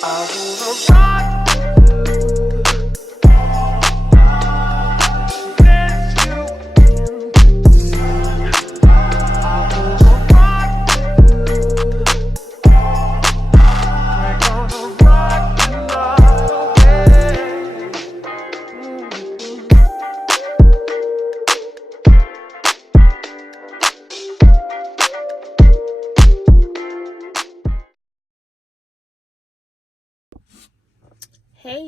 Hey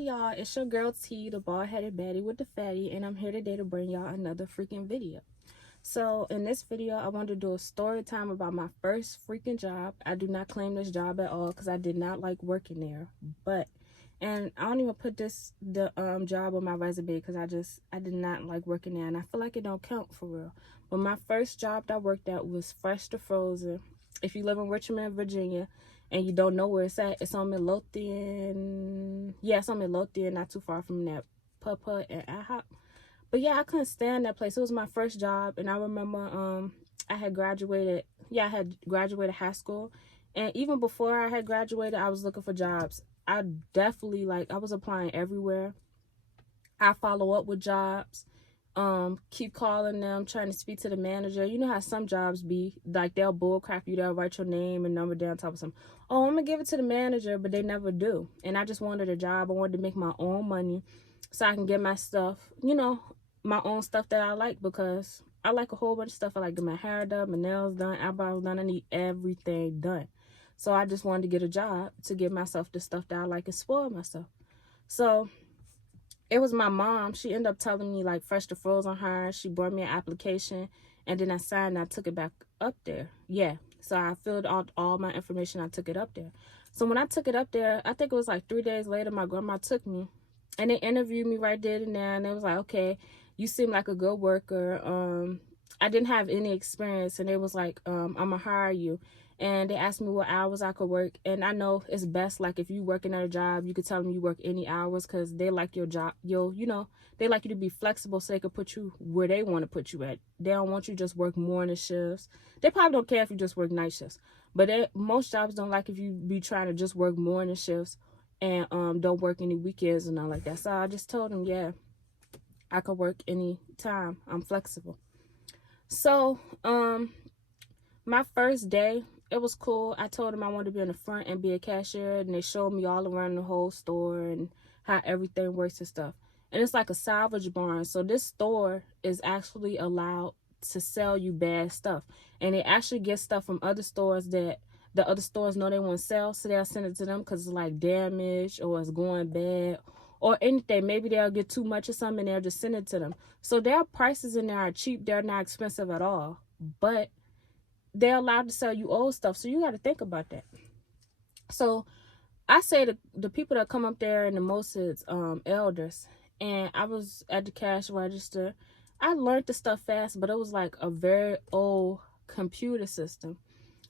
y'all, it's your girl T, the bald-headed baddie with the fatty, and I'm here today to bring y'all another freaking video. So in this video, I wanted to do a story time about my first freaking job. I do not claim this job at all because I did not like working there. And I don't even put the job on my resume because I did not like working there, and I feel like it don't count for real. But my first job that I worked at was Fresh to Frozen. If you live in Richmond, Virginia, and you don't know where it's at, it's on Midlothian. Yeah, it's on Midlothian, not too far from that Papa and IHOP. But yeah, I couldn't stand that place. It was my first job, and I remember I had graduated. Yeah, I had graduated high school, and even before I had graduated, I was looking for jobs. I definitely I was applying everywhere. I follow up with jobs, keep calling them, trying to speak to the manager. You know how some jobs be, like they'll bull crap you, they'll write your name and number down top of something. Oh, I'm gonna give it to the manager, but they never do. And I just wanted a job. I wanted to make my own money so I can get my stuff, my own stuff that I like, because I like a whole bunch of stuff. I like get my hair done, my nails done, eyebrows done. I need everything done. So I just wanted to get a job to give myself the stuff that I like and spoil myself. So it was my mom. She ended up telling me like Fresh to Frozen her. She brought me an application, and then I signed and I took it back up there. Yeah. So I filled out all my information. I took it up there. So when I took it up there, I think it was like 3 days later, my grandma took me and they interviewed me right there and there. And they was like, okay, you seem like a good worker. I didn't have any experience, and they was like, I'm gonna hire you. And they asked me what hours I could work. And I know it's best, like, if you working at a job, you could tell them you work any hours, because they like your job. They like you to be flexible so they could put you where they want to put you at. They don't want you to just work morning shifts. They probably don't care if you just work night shifts. But most jobs don't like if you be trying to just work morning shifts and don't work any weekends and all like that. So I just told them, yeah, I could work any time. I'm flexible. So my first day, it was cool. I told them I wanted to be in the front and be a cashier, and they showed me all around the whole store and how everything works and stuff. And it's like a salvage barn. So this store is actually allowed to sell you bad stuff. And they actually get stuff from other stores that the other stores know they won't sell. So they'll send it to them because it's like damaged or it's going bad or anything. Maybe they'll get too much or something and they'll just send it to them. So their prices in there are cheap. They're not expensive at all. But they're allowed to sell you old stuff, so you got to think about that. So I say the people that come up there and the most is elders, and I was at the cash register. I learned the stuff fast, but it was like a very old computer system,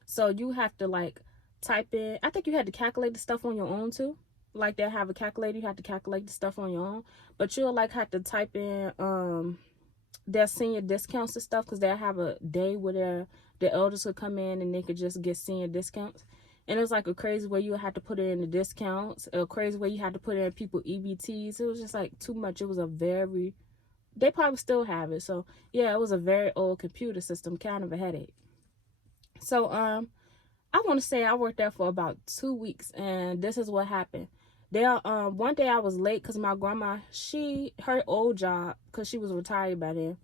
so you have to like type in. I think you had to calculate the stuff on your own too. Like they have a calculator, you have to calculate the stuff on your own, but you'll like have to type in their senior discounts and stuff, because they'll have a day where the elders could come in and they could just get senior discounts. And it was like a crazy way you had to put in the discounts, a crazy way you had to put in people EBTs. It was just like too much. It was they probably still have it. So yeah, it was a very old computer system, kind of a headache. So I want to say I worked there for about 2 weeks, and this is what happened. One day I was late because my grandma, her old job, because she was retired by then,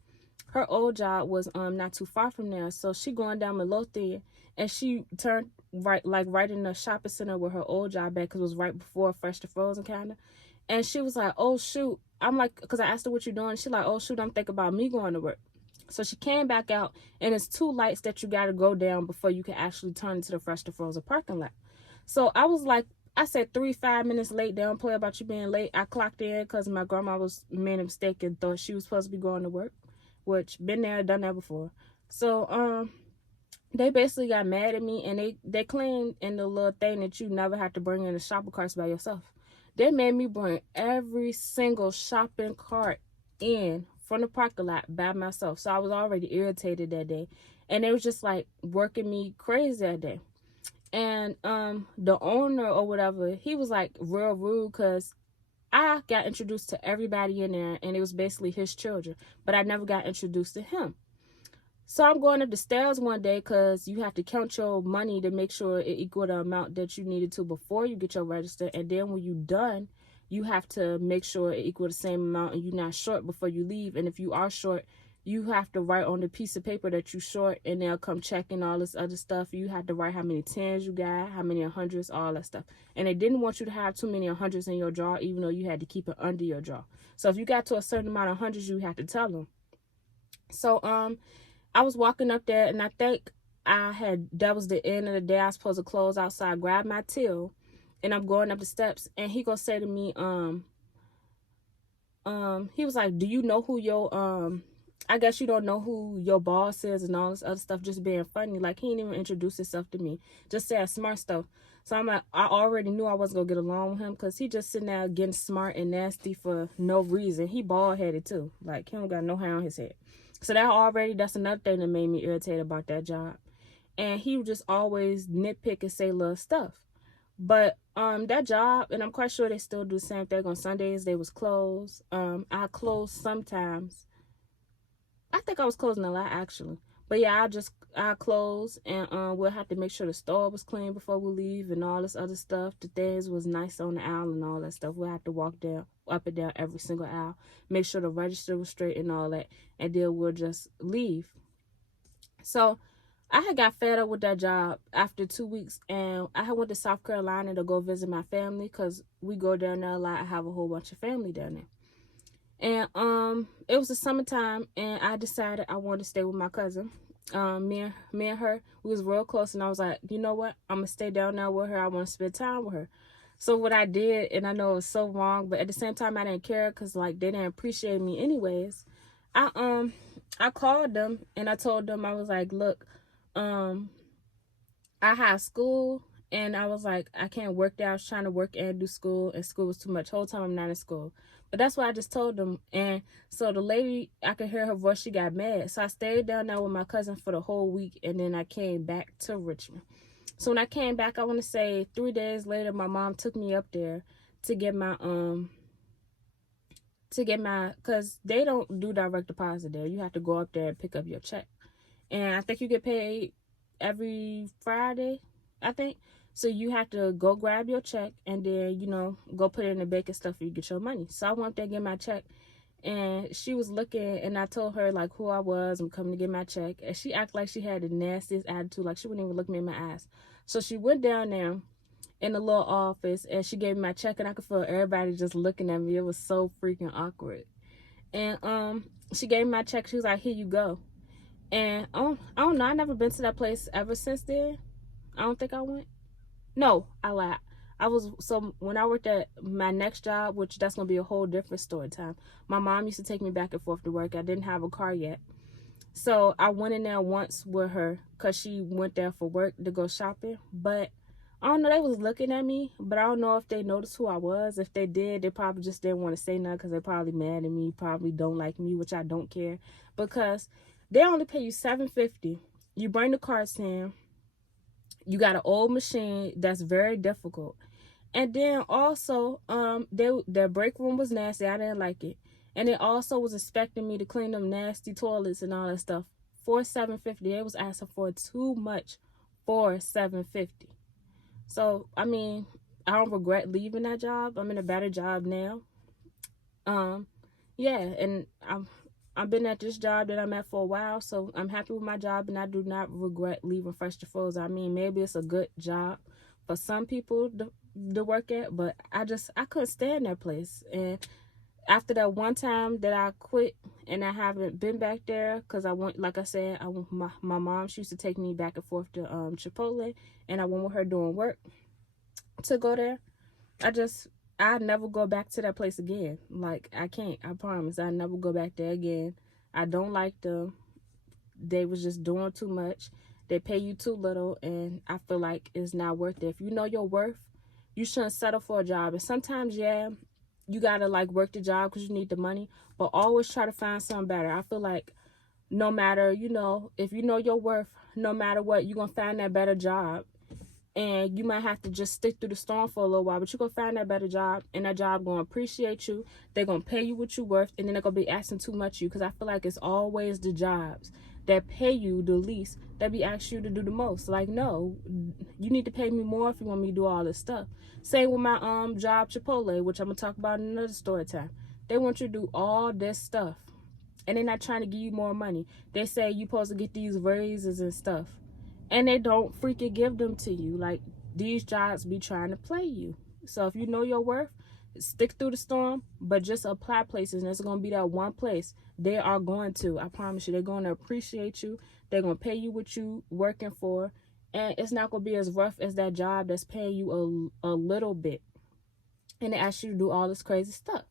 her old job was not too far from there. So she going down Midlothian, and she turned right in the shopping center where her old job at, because it was right before Fresh to Frozen kind of. And she was like, oh shoot. I'm like, because I asked her what you doing. She like, oh shoot, I'm thinking about me going to work. So she came back out, and it's 2 lights that you got to go down before you can actually turn into the Fresh to Frozen parking lot. So I was like, I said 5 minutes late. They don't play about you being late. I clocked in because my grandma made a mistake and thought she was supposed to be going to work, which been there, done that before. So they basically got mad at me, and they claimed in the little thing that you never have to bring in the shopping carts by yourself. They made me bring every single shopping cart in from the parking lot by myself. So I was already irritated that day, and they was just like working me crazy that day. And the owner or whatever, he was like real rude because I got introduced to everybody in there, and it was basically his children, but I never got introduced to him. So I'm going up the stairs one day because you have to count your money to make sure it equal the amount that you needed to before you get your register. And then when you're done, you have to make sure it equal the same amount and you're not short before you leave. And if you are short, you have to write on the piece of paper that you short, and they'll come checking all this other stuff. You have to write how many tens you got, how many hundreds, all that stuff. And they didn't want you to have too many hundreds in your drawer, even though you had to keep it under your drawer. So if you got to a certain amount of hundreds, you have to tell them. So I was walking up there, and I think that was the end of the day. I was supposed to close outside, grab my till, and I'm going up the steps, and he gonna say to me, he was like, do you know who your, I guess you don't know who your boss is and all this other stuff, just being funny. Like, he didn't even introduce himself to me, just said smart stuff. So I'm like, I already knew I wasn't gonna get along with him because he just sitting there getting smart and nasty for no reason. He bald-headed too. Like, he don't got no hair on his head. So that's another thing that made me irritated about that job. And he would just always nitpick and say little stuff. But that job, and I'm quite sure they still do the same thing on Sundays, they was closed. I closed sometimes. I think I was closing a lot actually. But yeah, I closed, and we'll have to make sure the store was clean before we leave and all this other stuff. The things was nice on the aisle and all that stuff. We'll have to walk down, up and down every single aisle, make sure the register was straight and all that, and then we'll just leave. So I had got fed up with that job after 2 weeks, and I had went to South Carolina to go visit my family because we go down there a lot. I have a whole bunch of family down there. And it was the summertime, and I decided I wanted to stay with my cousin. Me and her, we was real close, and I was like, you know what, I'm gonna stay down there with her. I want to spend time with her. So what I did, and I know it was so wrong, but at the same time I didn't care because like they didn't appreciate me anyways. I called them and I told them, I was like, look, I have school, and I was like, I can't work there. I was trying to work and do school, and school was too much. Whole time I'm not in school. But that's what I just told them. And so the lady, I could hear her voice, she got mad. So I stayed down there with my cousin for the whole week, and then I came back to Richmond. So when I came back, I want to say 3 days later, my mom took me up there to get my, because they don't do direct deposit there. You have to go up there and pick up your check. And I think you get paid every Friday, I think. So you have to go grab your check and then, you know, go put it in the bank and stuff and you get your money. So I went up there to get my check, and she was looking, and I told her like who I was. I'm coming to get my check. And she acted like she had the nastiest attitude, like she wouldn't even look me in my eyes. So she went down there in the little office and she gave me my check, and I could feel everybody just looking at me. It was so freaking awkward. And she gave me my check. She was like, here you go. And I don't know, I never been to that place ever since then. I don't think I went. No, I lied. So when I worked at my next job, which that's going to be a whole different story time, my mom used to take me back and forth to work. I didn't have a car yet. So I went in there once with her because she went there for work to go shopping. But I don't know, they was looking at me, but I don't know if they noticed who I was. If they did, they probably just didn't want to say nothing because they're probably mad at me, probably don't like me, which I don't care. Because they only pay you $7.50. You bring the carts in. You got an old machine that's very difficult. And then also, their break room was nasty. I didn't like it. And they also was expecting me to clean them nasty toilets and all that stuff for $7.50. They was asking for too much for $7.50. So, I mean, I don't regret leaving that job. I'm in a better job now. Yeah, and I've been at this job that I'm at for a while, so I'm happy with my job, and I do not regret leaving Fresh to Frozen. I mean, maybe it's a good job for some people to work at, but I couldn't stand that place. And after that one time that I quit, and I haven't been back there, because I went, like I said, my mom, she used to take me back and forth to Chipotle, and I went with her doing work to go there. I'd never go back to that place again. Like, I can't. I promise. I'd never go back there again. I don't like them. They was just doing too much. They pay you too little, and I feel like it's not worth it. If you know your worth, you shouldn't settle for a job. And sometimes, yeah, you got to, like, work the job because you need the money, but always try to find something better. I feel like no matter, you know, if you know your worth, no matter what, you're going to find that better job. and you might have to just stick through the storm for a little while, but you're gonna find that better job, and that job gonna appreciate you. They're gonna pay you what you're worth, and then they're gonna be asking too much of you, because I feel like it's always the jobs that pay you the least that be asking you to do the most. Like, no, you need to pay me more if you want me to do all this stuff. Same with my job, Chipotle, which I'm gonna talk about in another story time. They want you to do all this stuff, and they're not trying to give you more money. They say you're supposed to get these raises and stuff, and they don't freaking give them to you. Like, these jobs be trying to play you. So if you know your worth, stick through the storm, but just apply places, and it's going to be that one place they are going to. I promise you, they're going to appreciate you. They're going to pay you what you working for, and it's not going to be as rough as that job that's paying you a little bit, and they ask you to do all this crazy stuff.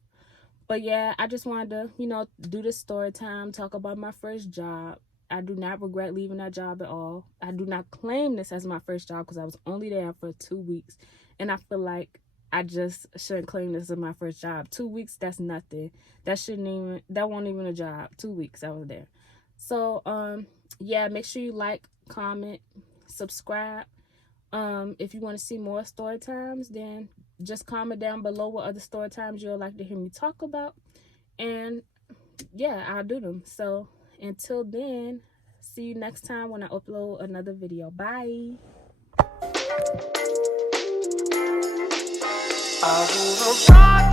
But yeah, I just wanted to, do this story time, talk about my first job. I do not regret leaving that job at all. I do not claim this as my first job, because I was only there for 2 weeks. And I feel like I just shouldn't claim this as my first job. 2 weeks, that's nothing. That wasn't even a job. 2 weeks I was there. So, yeah, make sure you like, comment, subscribe. If you want to see more story times, then just comment down below what other story times you'd like to hear me talk about, and yeah, I'll do them. So until then, see you next time when I upload another video. Bye. I wanna rock